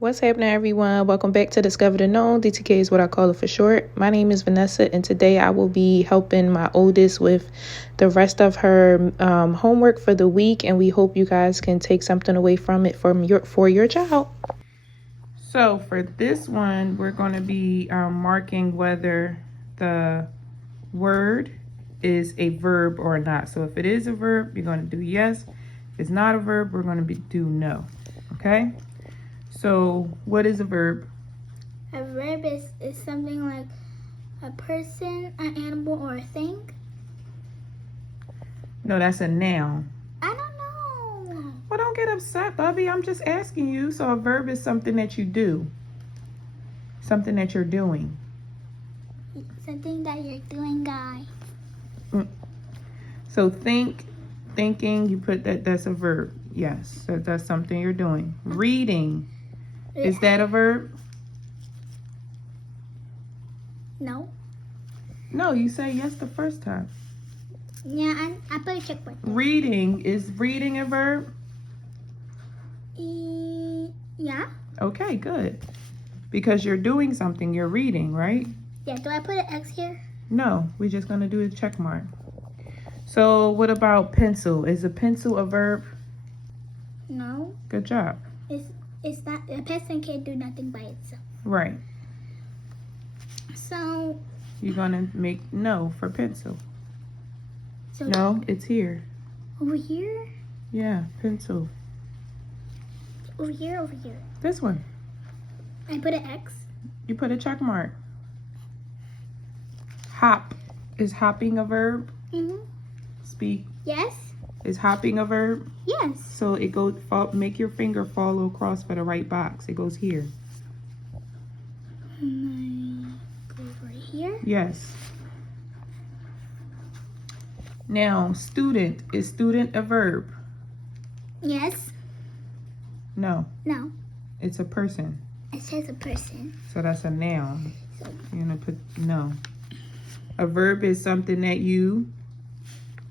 What's happening, everyone? Welcome back to Discover the Known. DTK is what I call it for short. My name is Vanessa, and today I will be helping my oldest with the rest of her homework for the week, and we hope you guys can take something away from it for your child. So for this one, we're going to be marking whether the word is a verb or not. So if it is a verb, you're going to do yes. If it's not a verb, we're going to do no. Okay? So what is a verb? A verb is something like a person, an animal, or a thing. No, that's a noun. I don't know. Well, don't get upset, Bubby. I'm just asking you. So a verb is something that you do. Something that you're doing. Something that you're doing, guy. So thinking, you put that's a verb. Yes, that's something you're doing. Reading. Is that a verb? No. No, you say yes the first time. Yeah, I put a check mark. Reading, is reading a verb? Yeah. Okay, good. Because you're doing something, you're reading, right? Yeah, do I put an X here? No, we're just going to do a check mark. So what about pencil? Is a pencil a verb? No. Good job. It's not. A person can't do nothing by itself. Right. So. You're going to make no for pencil. So no, it's here. Over here? Yeah, pencil. Over here, over here. This one. I put an X. You put a check mark. Hop. Is hopping a verb? Mm-hmm. Speak. Yes. Is hopping a verb? Yes. So it goes, make your finger follow across for the right box. It goes here. Go right here? Yes. Now, student. Is student a verb? Yes. No. No. It's a person. It says a person. So that's a noun. You're going to put no. A verb is something that you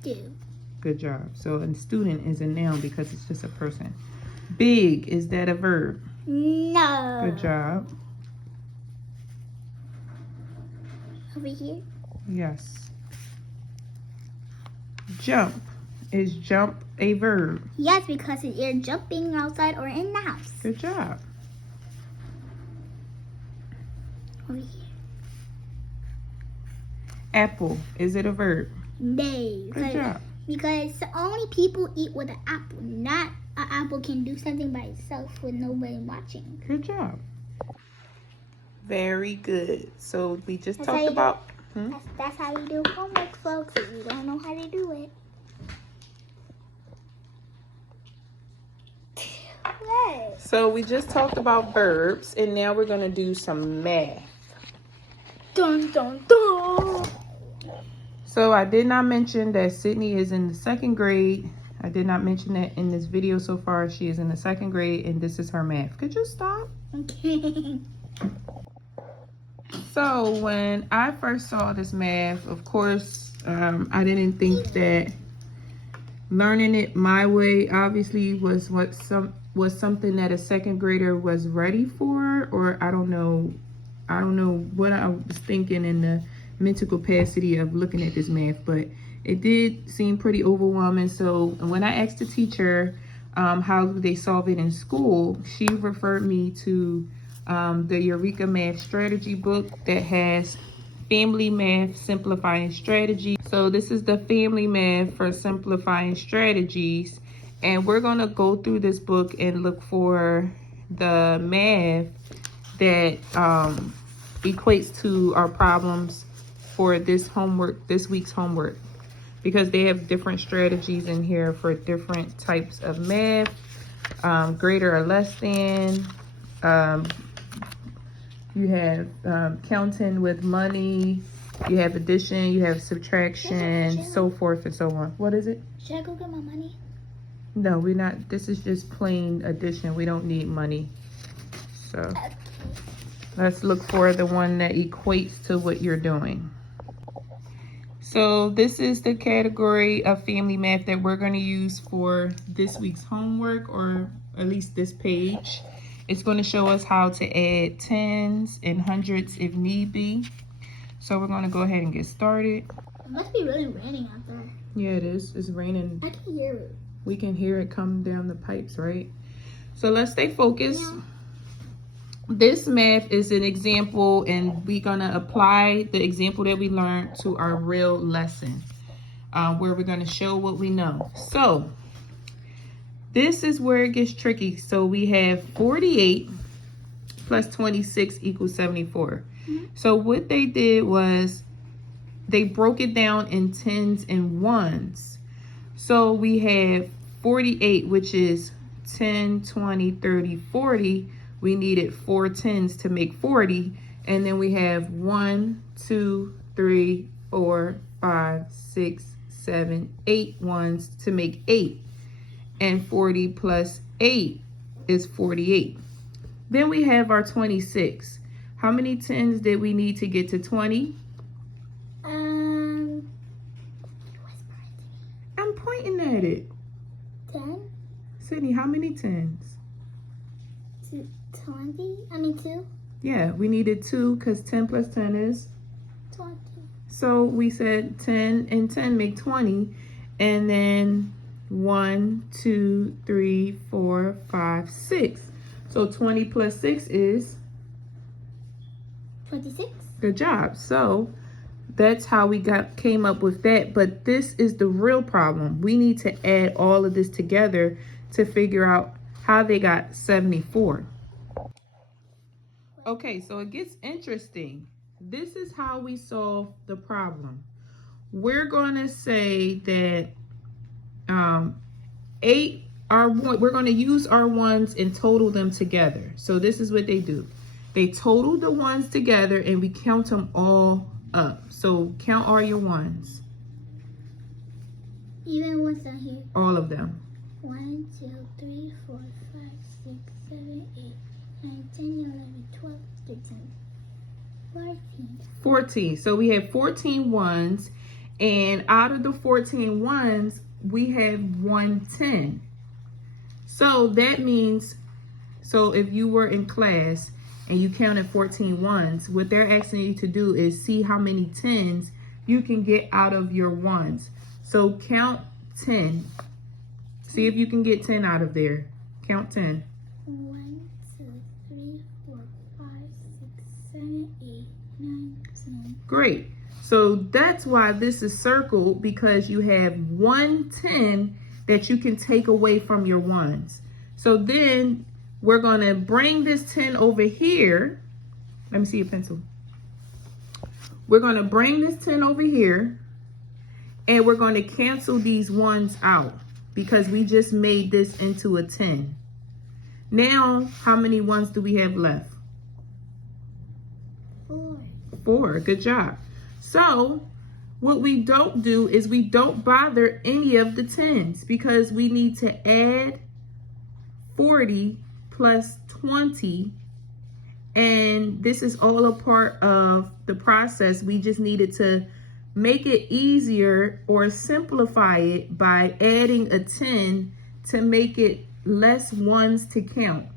do. Good job. So a student is a noun because it's just a person. Big, is that a verb? No. Good job. Over here? Yes. Jump, is jump a verb? Yes, because you're jumping outside or in the house. Good job. Over here? Apple, is it a verb? No. Good job. Because only people eat with an apple. Not an apple can do something by itself with nobody watching. Good job. Very good. So we just That's talked about... That's how you do homework, folks, if you don't know how to do it. Yes. So we just talked about verbs, and now we're going to do some math. Dun, dun, dun. So I did not mention that Sydney is in the 2nd grade. I did not mention that in this video so far. She is in the 2nd grade, and this is her math. Could you stop? Okay. So when I first saw this math, of course, I didn't think that learning it my way obviously was something that a 2nd grader was ready for, or I don't know what I was thinking in the mental capacity of looking at this math, but it did seem pretty overwhelming. So when I asked the teacher how they solve it in school, she referred me to the Eureka math strategy book that has family math simplifying strategy. So this is the family math for simplifying strategies, and we're going to go through this book and look for the math that equates to our problems for this week's homework, because they have different strategies in here for different types of math, greater or less than, you have counting with money, you have addition, you have subtraction, so forth and so on. What is it? Should I go get my money? No, we're not. This is just plain addition. We don't need money. So let's look for the one that equates to what you're doing. So this is the category of family math that we're going to use for this week's homework, or at least this page. It's going to show us how to add tens and hundreds if need be. So we're going to go ahead and get started. It must be really raining out there. Yeah, it is. It's raining. I can hear it. We can hear it come down the pipes, right? So let's stay focused. Yeah. This math is an example, and we're going to apply the example that we learned to our real lesson, where we're going to show what we know. So this is where it gets tricky. So we have 48 plus 26 equals 74. So what they did was they broke it down in tens and ones. So we have 48, which is 10, 20, 30, 40. We needed 4 tens to make 40. And then we have 1, 2, 3, 4, 5, 6, 7, 8 ones to make 8. And 40 plus 8 is 48. Then we have our 26. How many tens did we need to get to 20? I'm pointing at it. 10? Sydney, how many tens? 2. Yeah, we needed 2 because 10 plus 10 is 20. So we said 10 and 10 make 20. And then 1, 2, 3, 4, 5, 6. So 20 plus 6 is 26. Good job. So that's how we came up with that. But this is the real problem. We need to add all of this together to figure out how they got 74. Okay, so it gets interesting. This is how we solve the problem. We're going to say that 8 are one. We're going to use our ones and total them together. So this is what they do. They total the ones together and we count them all up. So count all your ones. Even ones down here. All of them. 1, 2, 3, 4, 5, 6, 7, 8, 9, 10, 11, 12, 13, 14. 14. So we have 14 ones. And out of the 14 ones, we have 1 10. So that means, so if you were in class and you counted 14 ones, what they're asking you to do is see how many tens you can get out of your ones. So count 10. See if you can get 10 out of there. Count 10. 1, 2, 3, 4, 5, 6, 7, 8, 9, 10. Great. So that's why this is circled, because you have 1 10 that you can take away from your ones. So then we're going to bring this 10 over here. Let me see your pencil. We're going to bring this 10 over here, and we're going to cancel these ones out because we just made this into a 10. Now, how many ones do we have left? 4. 4. Good job. So what we don't do is we don't bother any of the 10s because we need to add 40 plus 20, and this is all a part of the process. We just needed to make it easier or simplify it by adding a 10 to make it less ones to count,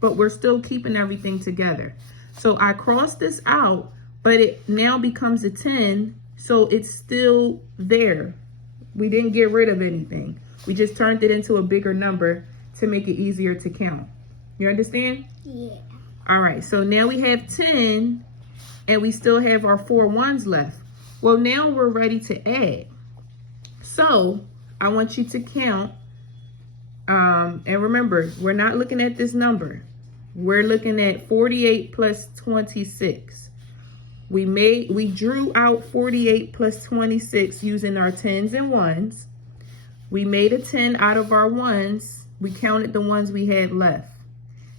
but we're still keeping everything together. So I crossed this out, but it now becomes a 10, so it's still there. We didn't get rid of anything. We just turned it into a bigger number to make it easier to count. You understand? Yeah. All right, so now we have 10 and we still have our 4 ones left. Well, now we're ready to add. So I want you to count. And remember, we're not looking at this number. We're looking at 48 plus 26. We drew out 48 plus 26 using our 10s and 1s. We made a 10 out of our 1s. We counted the ones we had left.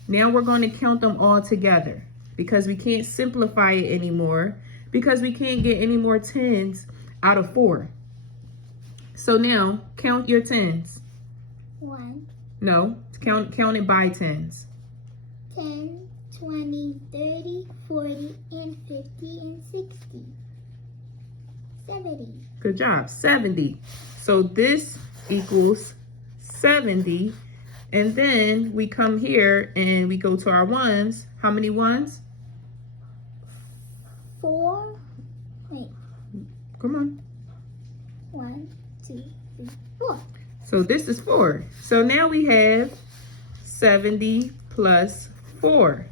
Now we're going to count them all together because we can't simplify it anymore because we can't get any more 10s out of 4. So now count your 10s. 1. No, count it by 10s. 10, 20, 30, 40, and 50, and 60. 70. Good job, 70. So this equals 70. And then we come here and we go to our ones. How many ones? 4. Wait. Come on. 1, 2, 3, 4. So this is 4. So now we have 70 plus 4.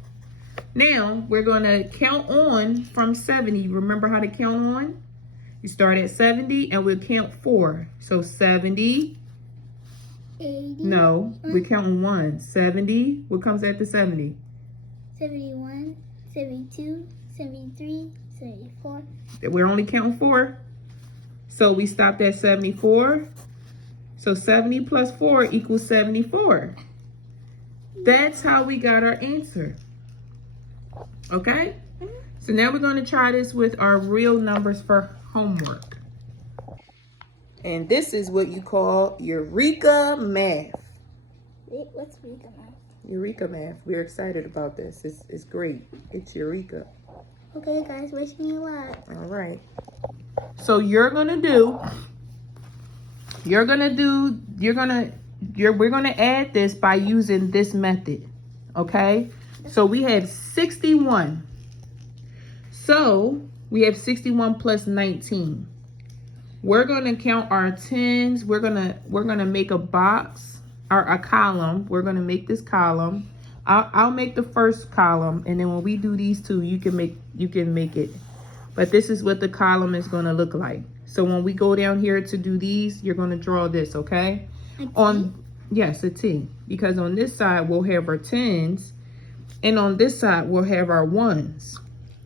Now we're going to count on from 70. Remember how to count on? You start at 70 and we'll count 4. So 70. 80. No, we're counting 1. 70. What comes after 70? 71, 72, 73, 74. We're only counting 4. So we stopped at 74. So 70 plus 4 equals 74. That's how we got our answer. Okay? So now we're going to try this with our real numbers for homework. And this is what you call Eureka math. Wait, what's Eureka math? Eureka math. We're excited about this. It's great. It's Eureka. Okay, guys, wish me luck. All right. So we're gonna add this by using this method. Okay? So we have 61. So we have 61 plus 19. We're gonna count our tens. We're gonna make a box or a column. We're gonna make this column. I'll make the first column, and then when we do these two, you can make it. But this is what the column is gonna look like. So when we go down here to do these, you're gonna draw this, okay? Yes, a T. Because on this side we'll have our tens, and on this side we'll have our ones.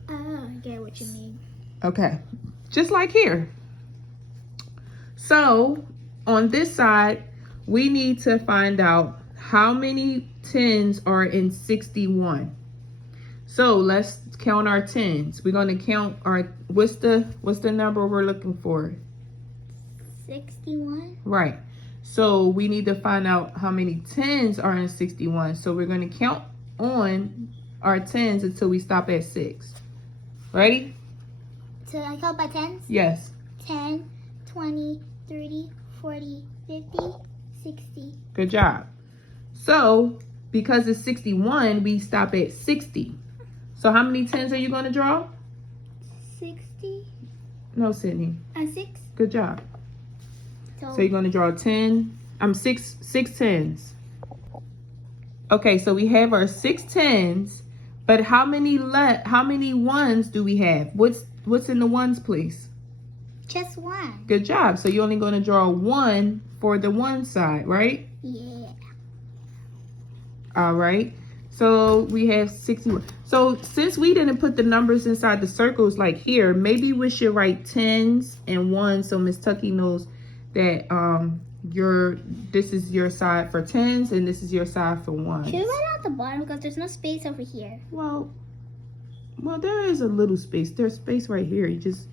Oh, I get what you mean. Okay, just like here. So on this side, we need to find out how many tens are in 61. So let's count our tens. We're going to count our, what's the number we're looking for? 61. Right. So we need to find out how many tens are in 61. So we're going to count on our tens until we stop at 6. Ready? So I count by tens? Yes. 10, 20, 30, 40, 50, 60. Good job. So because it's 61, we stop at 60. So how many tens are you going to draw? 60. No, Sydney. 6. Good job. So So you're going to draw 6 tens. Okay, so we have our 6 tens, but how many ones do we have? What's in the ones place? just 1. Good job. So you're only going to draw 1 for the one side, right? Yeah. All right. So we have 61. So since we didn't put the numbers inside the circles like here, maybe we should write tens and ones so Miss Tucky knows that this is your side for tens and this is your side for ones. Should we write it at the bottom because there's no space over here? Well, there is a little space. There's space right here. You just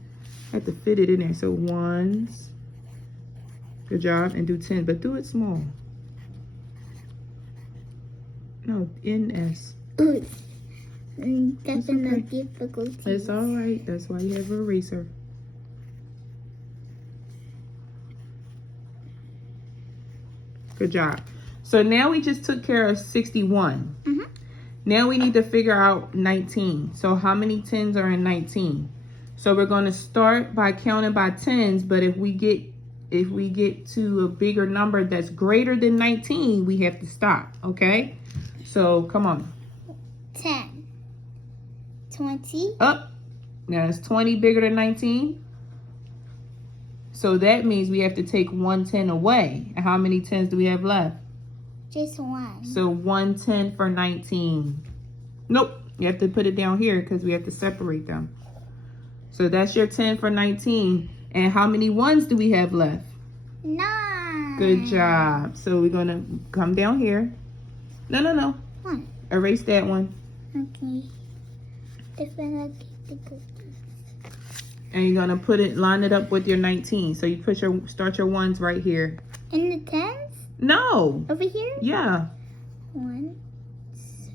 have to fit it in there. So ones. Good job. And do 10, but do it small. No, NS. Ooh, that's okay. enough difficulty. It's all right. That's why you have an eraser. Good job. So now we just took care of 61. Mm-hmm. Now we need to figure out 19. So how many tens are in 19? So we're going to start by counting by tens, but if we get to a bigger number that's greater than 19, we have to stop, okay? So come on. 10, 20. Up. Now is 20 bigger than 19? So that means we have to take 1 10 away. And how many tens do we have left? Just 1. So 1 10 for 19. Nope. You have to put it down here because we have to separate them. So that's your 10 for 19. And how many ones do we have left? 9. Good job. So we're going to come down here. No. 1. Erase that one. Okay. If I get the cookies. And you're going to line it up with your 19. So you start your ones right here. In the tens? No. Over here? Yeah. 1.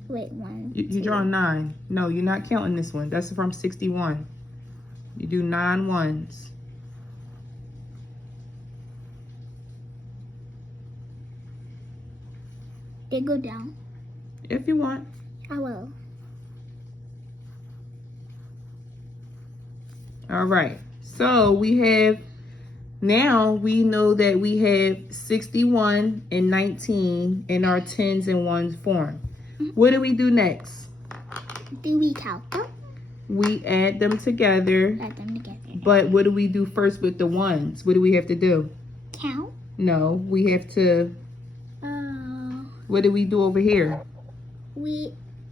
Wait, 1. You draw 9. No, you're not counting this one. That's from 61. You do 9 ones. They go down. If you want. I will. All right. So now we know that we have 61 and 19 in our tens and ones form. What do we do next? Do we count them? We add them together. Add them together. But what do we do first with the ones? What do we have to do? Count? No, we have to. What do we do over here?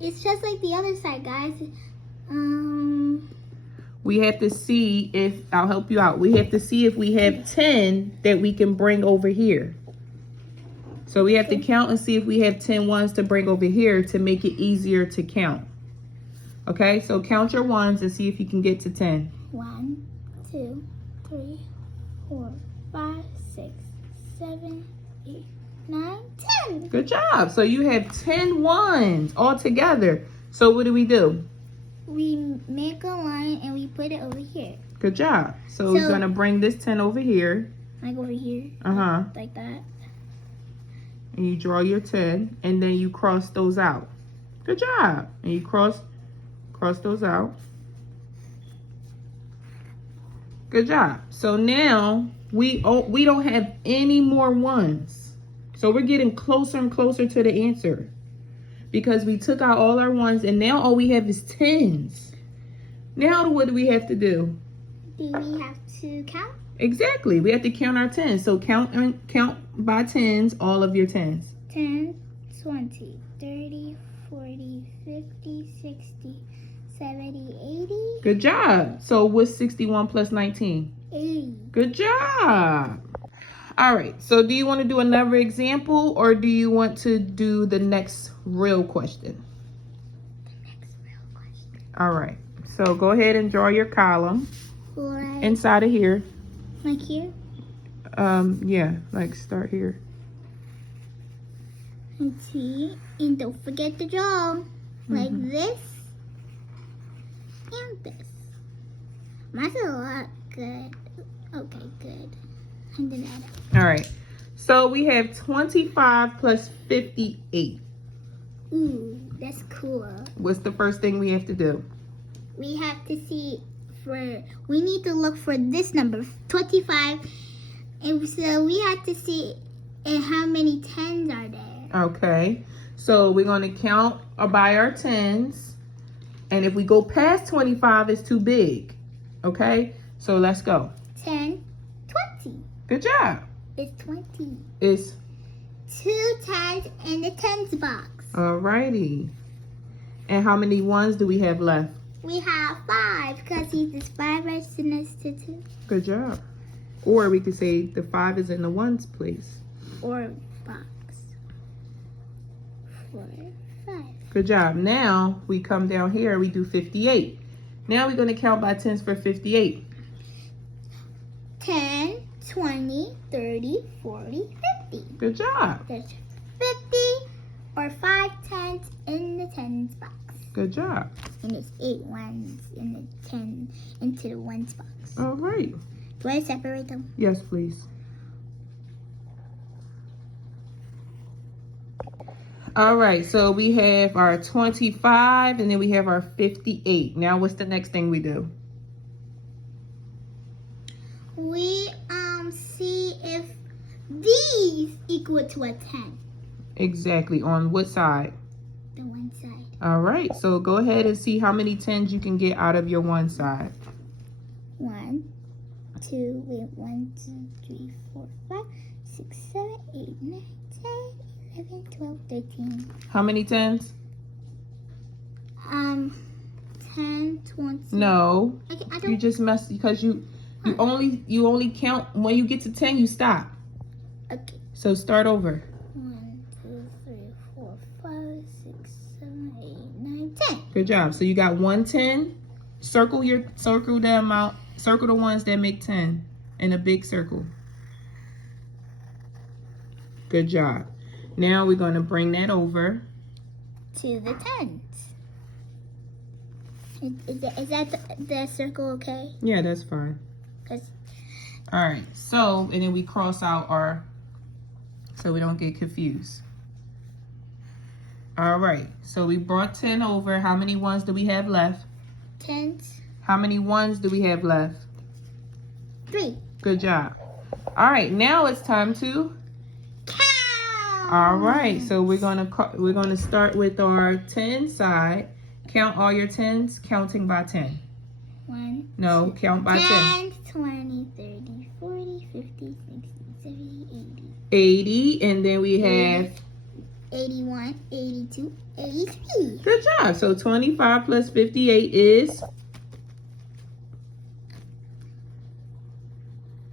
It's just like the other side, guys. We have to see if, I'll help you out. We have to see if we have 10 that we can bring over here. So we have to count and see if we have 10 ones to bring over here to make it easier to count. Okay, so count your ones and see if you can get to 10. 1, 2, 3, 4, 5, 6, 7, 8, 9, 10. Good job. So you have 10 ones all together. So what do? We make a line and we put it over here. Good job. So we're going to bring this 10 over here. Like over here. Uh-huh. Like that. And you draw your 10 and then you cross those out. Good job. And you cross those out. Good job. So now we don't have any more ones. So we're getting closer and closer to the answer because we took out all our ones and now all we have is tens. Now what do we have to do? Do we have to count? Exactly. We have to count our tens. So count by tens all of your tens. 10, 20, 30, 40, 50, 60, 70, 80. Good job. So what's 61 plus 19? 80. Good job. All right. So do you want to do another example or do you want to do the next real question? The next real question. All right. So go ahead and draw your column Like, inside of here. like here? Yeah, like start here. And see, and don't forget to draw like this and this. Mine's a lot good. Okay, good. And then add All right. So we have 25 plus 58. Ooh, that's cool. What's the first thing we have to do? We have to see we need to look for this number, 25. And so we have to see how many tens are there. Okay. So we're going to count by our tens. And if we go past 25, it's too big. Okay. So let's go. 10, 20. Good job. It's 20. It's 2 tens in the tens box. alrighty. And how many ones do we have left? We have 5 because there's 5 right next to 2. Good job. Or we could say the 5 is in the ones place. Or box. 4, 5. Good job. Now we come down here, we do 58. Now we're going to count by tens for 58. 10, 20, 30, 40, 50. Good job. There's 50 or 5 tens in the tens box. Good job. And there's 8 ones in the 10 into the ones box. All right. Do I separate them? Yes, please. All right, so we have our 25 and then we have our 58. Now what's the next thing we do? We see if these equal to a 10. Exactly. On what side? The one side. All right, so go ahead and see how many tens you can get out of your one side. 1, 2, wait, 1, 2, 3, 4, 5, 6, 7, 8, 9, 10, 11, 12, 13. How many tens? 10, 20. No, I you don't. just messed because you only count when you get to 10. You stop. Okay. So start over. 1, 2, 3, 4, 5, 6, 7, 8, 9, 10. Good job. So you got 110. Circle the amount. Circle the ones that make 10 in a big circle. Good job. Now we're going to bring that over To the tens. Is that the circle okay? Yeah, that's fine. 'Cause All right. So, and then we cross out our, so we don't get confused. All right. So we brought 10 over. How many ones do we have left? Tens. How many ones do we have left? 3. Good job. All right. Now it's time to Count. All right. So we're gonna start with our 10 side. Count all your tens, counting by 10. 1. No, count by 10. 10, 20, 30, 40, 50, 60, 70, 80, and then we have 81, 82, 83. Good job. So 25 plus 58 is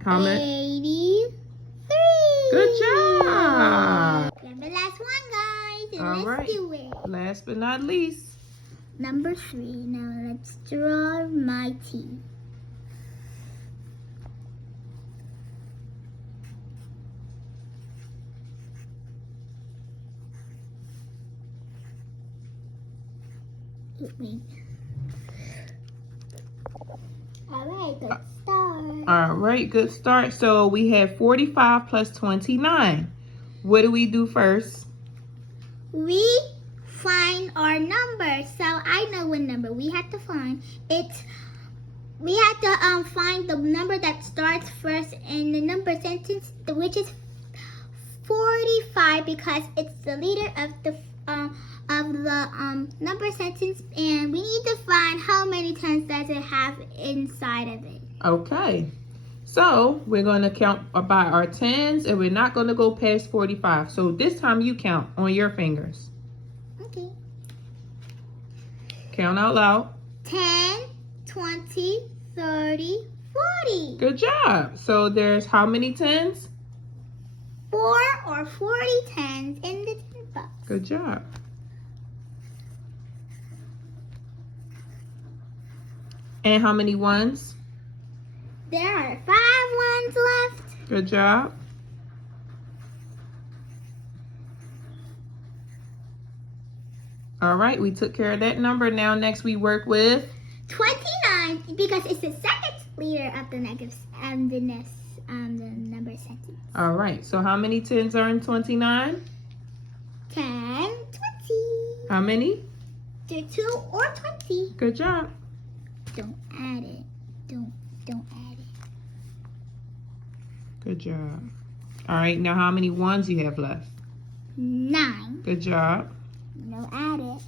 how much? 83. Good job. And the last one, guys. And All let's right. do it. Last but not least. Number 3. Now let's draw my T. Wait. Alright, good start. All right, good start. So we have 45 plus 29. What do we do first? We find our number. So I know what number we have to find. We have to find the number that starts first in the number sentence, which is 45, because it's the leader of the number sentence, and we need to find how many tens does it have inside of it. Okay. So we're going to count by our tens, and we're not going to go past 45. So this time you count on your fingers. Okay. Count out loud. 10, 20, 30, 40. Good job. So there's how many tens? 4 or 40 tens in the 10 box. Good job. And how many ones? There are 5 ones left. Good job. All right, we took care of that number. Now next we work with 29, because it's the second leader of the number sentence. All right, so how many tens are in 29? 10, 20. How many? They're 2 or 20. Good job. Don't add it. Don't add it. Good job. All right, now how many ones you have left? 9. Good job. No, add it.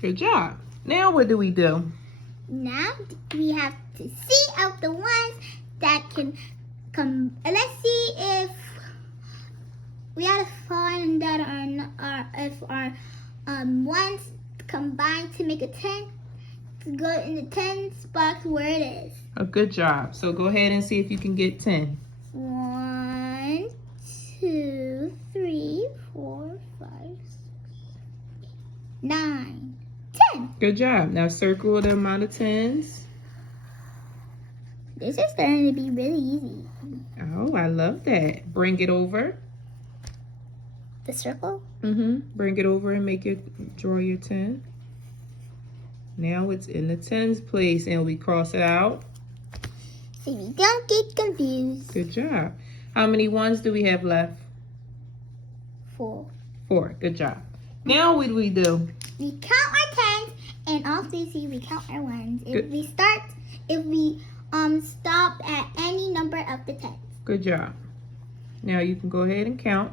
Good job. Now what do we do? Now we have to see out the ones that can come. Let's see if we have to find that if our ones combine to make a 10. To go in the 10s box where it is. A good job. So go ahead and see if you can get 10. 1, 2, 3, 4, 5, 6, 9, 10. Good job. Now circle the amount of tens. This is starting to be really easy. Oh, I love that. Bring it over. The circle? Bring it over and draw your 10. Now it's in the tens place, and we cross it out. So we don't get confused. Good job. How many ones do we have left? 4. 4. Good job. Now what do we do? We count our tens, and also you see we count our ones. If Good. we stop at any number of the tens. Good job. Now you can go ahead and count.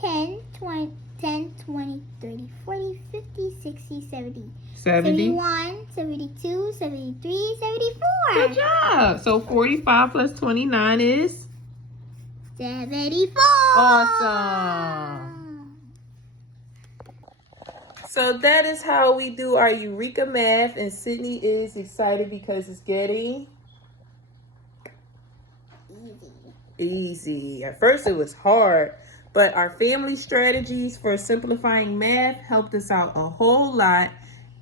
10, 20, 10, 20, 30, 40, 50, 60, 70. 70. 71, 72, 73, 74. Good job. So 45 plus 29 is? 74. Awesome. So that is how we do our Eureka math, and Sydney is excited because it's getting easy. At first it was hard, but our family strategies for simplifying math helped us out a whole lot,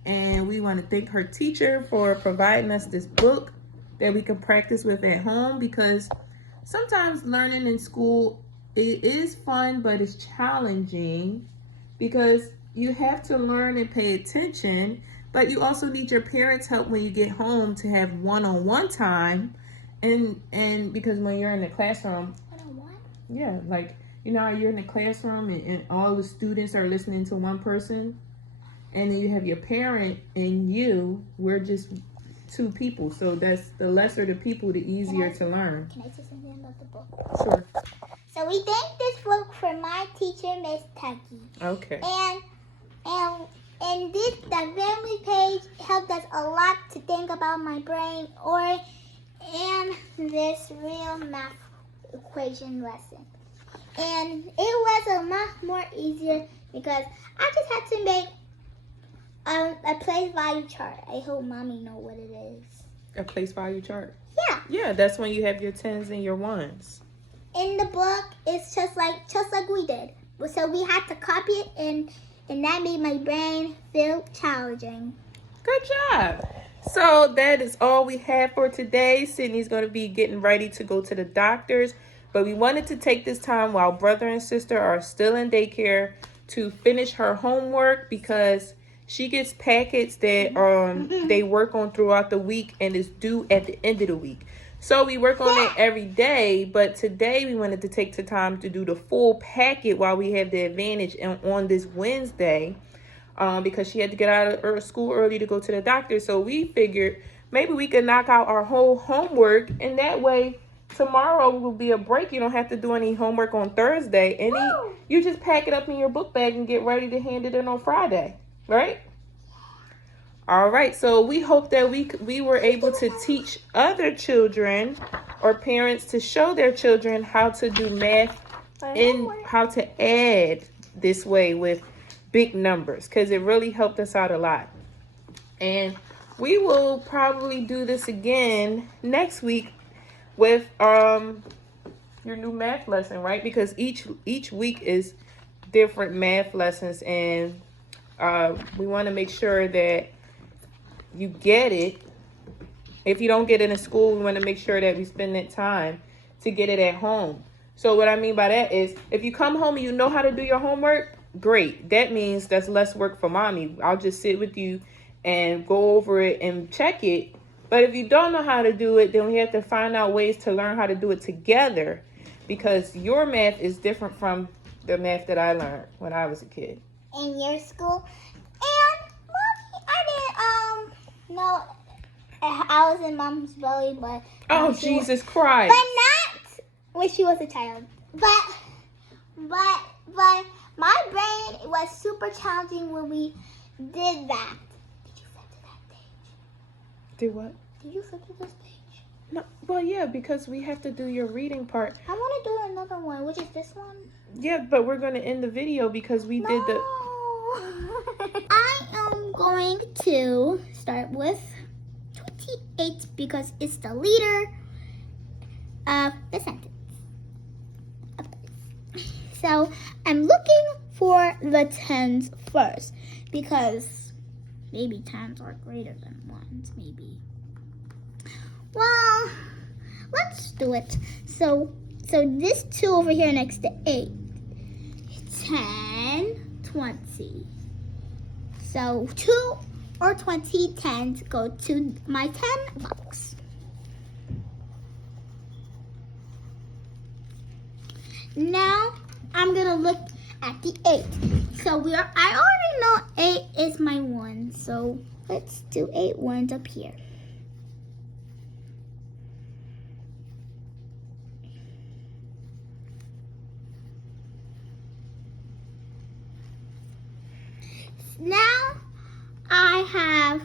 and we want to thank her teacher for providing us this book that we can practice with at home, because sometimes learning in school, it is fun, but it's challenging because you have to learn and pay attention, But you also need your parents' help when you get home to have one-on-one time. And because when you're in the classroom, One-on-one? yeah, like, you know how you're in the classroom and all the students are listening to one person, and then you have your parent and you, we're just two people. So that's the lesser the people, the easier to learn. Can I say something about the book? Sure. So we thank this book for my teacher, Miss Tucky. Okay. And this the family page helped us a lot to think about my brain and this real math equation lesson. And it was a lot more easier because I just had to make a place value chart. I hope mommy know what it is. A place value chart? Yeah. Yeah, that's when you have your 10s and your 1s. In the book, it's just like we did. So we had to copy it, and that made my brain feel challenging. Good job. So that is all we have for today. Sydney's going to be getting ready to go to the doctor's. But we wanted to take this time while brother and sister are still in daycare to finish her homework, because she gets packets that they work on throughout the week and is due at the end of the week. So we work on it every day, but today we wanted to take the time to do the full packet while we have the advantage on this Wednesday, because she had to get out of her school early to go to the doctor. So we figured maybe we could knock out our whole homework, and that way tomorrow will be a break. You don't have to do any homework on Thursday, and you just pack it up in your book bag and get ready to hand it in on Friday, right? All right, so we hope that we were able to teach other children or parents to show their children how to do math and how to add this way with big numbers, because it really helped us out a lot. And we will probably do this again next week with your new math lesson, right? Because each week is different math lessons, and we want to make sure that you get it. If you don't get it in school, we want to make sure that we spend that time to get it at home. So what I mean by that is, if you come home and you know how to do your homework, great. That means that's less work for mommy. I'll just sit with you and go over it and check it. But if you don't know how to do it, then we have to find out ways to learn how to do it together, because your math is different from the math that I learned when I was a kid. In your school. And mommy, I didn't no, I was in mom's belly, but Jesus Christ! But not when she was a child. But my brain was super challenging when we did that. Did you flip to that page? Did what? Did you flip to this page? No. Well, yeah, because we have to do your reading part. I want to do another one, which is this one. Yeah, but we're going to end the video because we did the... I am going to start with 28 because it's the leader of the sentence. So I'm looking for the 10s first, because maybe 10s are greater than 1s, maybe. Well, let's do it. So this 2 over here next to 8. 10, 20. So 2 or 20 10s go to my 10 box. Now I'm gonna look at the 8. So I already know 8 is my 1. So let's do 8 ones up here. Now I have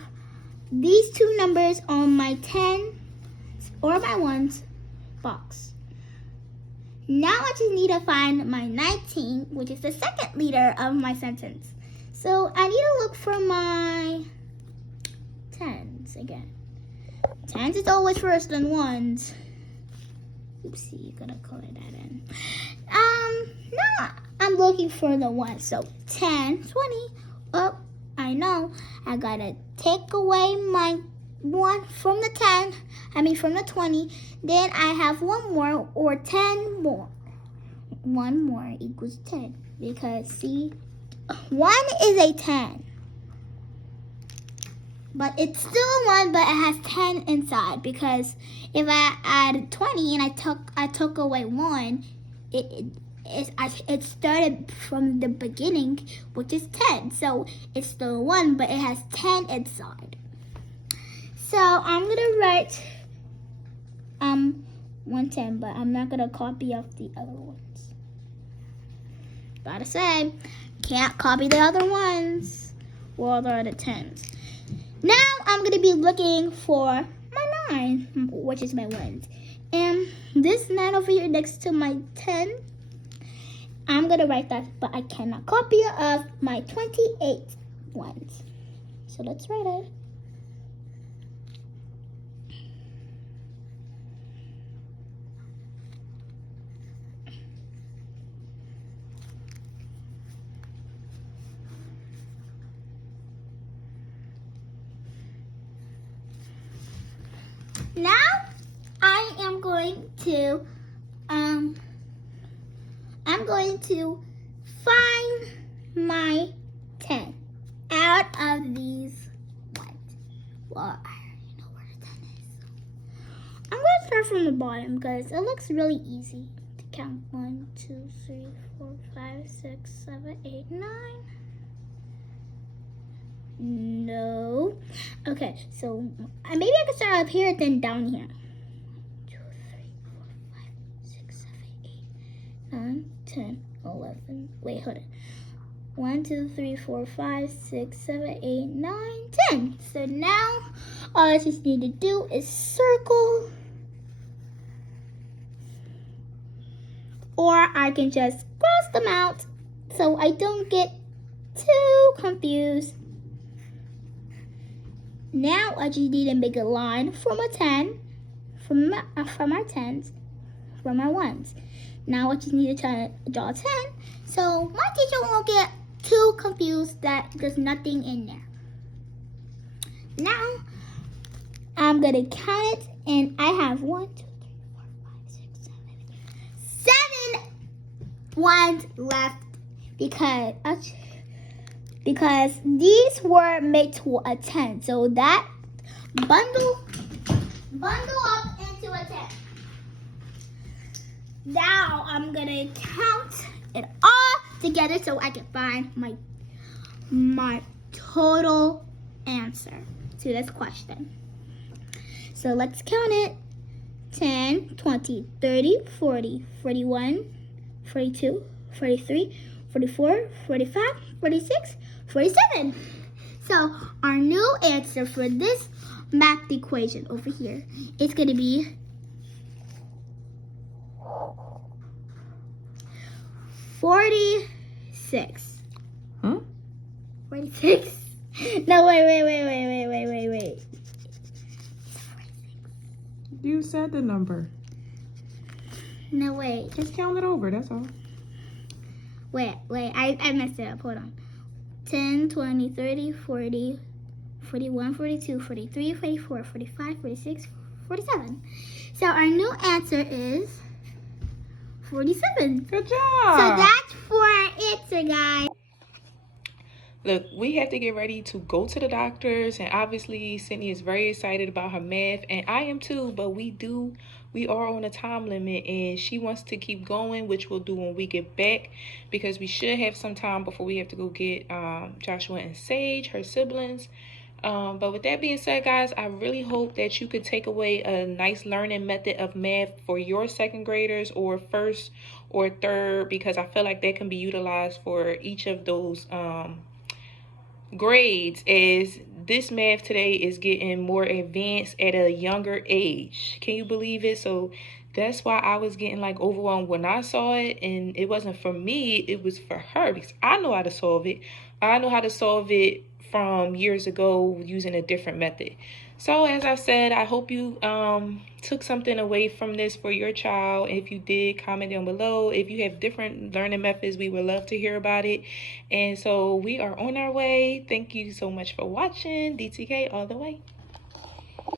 these 2 numbers on my 10 or my 1s box. Now I just need to find my 19, which is the second leader of my sentence. So I need to look for my 10s again. 10s is always first than 1s. Oopsie, you're gonna color that in. Now I'm looking for the 1. So 10, 20. Oh, I know. I gotta take away my 1 from the 10. From the 20. Then I have 1 more, or 10 more. 1 more equals 10. Because see, 1 is a 10. But it's still a 1, but it has 10 inside, because if I add 20 and I took away 1, it started from the beginning, which is 10. So it's still a 1, but it has 10 inside. So I'm gonna write 110, but I'm not gonna copy off the other ones. Gotta say, can't copy the other ones. Well, they're the 10s. Now I'm gonna be looking for my 9, which is my 1s. And this 9 over here next to my 10, I'm gonna write that, but I cannot copy it of my 28 ones. So let's write it. Now I am going to find my 10 out of these ones. Well, I already know where the 10 is. I'm going to start from the bottom because it looks really easy to count. 1, 2, 3, 4, 5, 6, 7, 8, 9. No. Okay, so maybe I can start up here, then down here. 2, 3, 4, 5, 6, 7, 8, 9, 10, 11. Wait, hold it. 1, 2, 3, 4, 5, 6, 7, 8, 9, 10. So now all I just need to do is circle. Or I can just cross them out so I don't get too confused. Now I just need to make a line from a 10, from our 10s, from our 1s. Now I just need to draw a 10, so my teacher won't get too confused that there's nothing in there. Now I'm gonna count it, and I have 1, 2, 3, 4, 5, 6, 7 ones left because these were made to a 10. So that bundle up into a 10. Now I'm gonna count it all together so I can find my total answer to this question. So let's count it. 10, 20, 30, 40, 41, 42, 43, 44, 45, 46, 47. So our new answer for this math equation over here is going to be 46. Huh? 46. No, wait. You said the number. No, wait. Just count it over, that's all. Wait, I messed it up. Hold on. 10, 20, 30, 40, 41, 42, 43, 44, 45, 46, 47. So our new answer is 47. Good job. So that's for our answer, guys. Look, we have to get ready to go to the doctors, and obviously Sydney is very excited about her math, and I am too, but we are on a time limit, and she wants to keep going, which we'll do when we get back, because we should have some time before we have to go get Joshua and Sage, her siblings. But with that being said, guys, I really hope that you could take away a nice learning method of math for your second graders or first or third, because I feel like that can be utilized for each of those grades, as this math today is getting more advanced at a younger age. Can you believe it? So that's why I was getting like overwhelmed when I saw it, and it wasn't for me, it was for her, because I know how to solve it. I know how to solve it from years ago using a different method. So as I said, I hope you took something away from this for your child. If you did, comment down below. If you have different learning methods, we would love to hear about it. And so we are on our way. Thank you so much for watching. DTK all the way.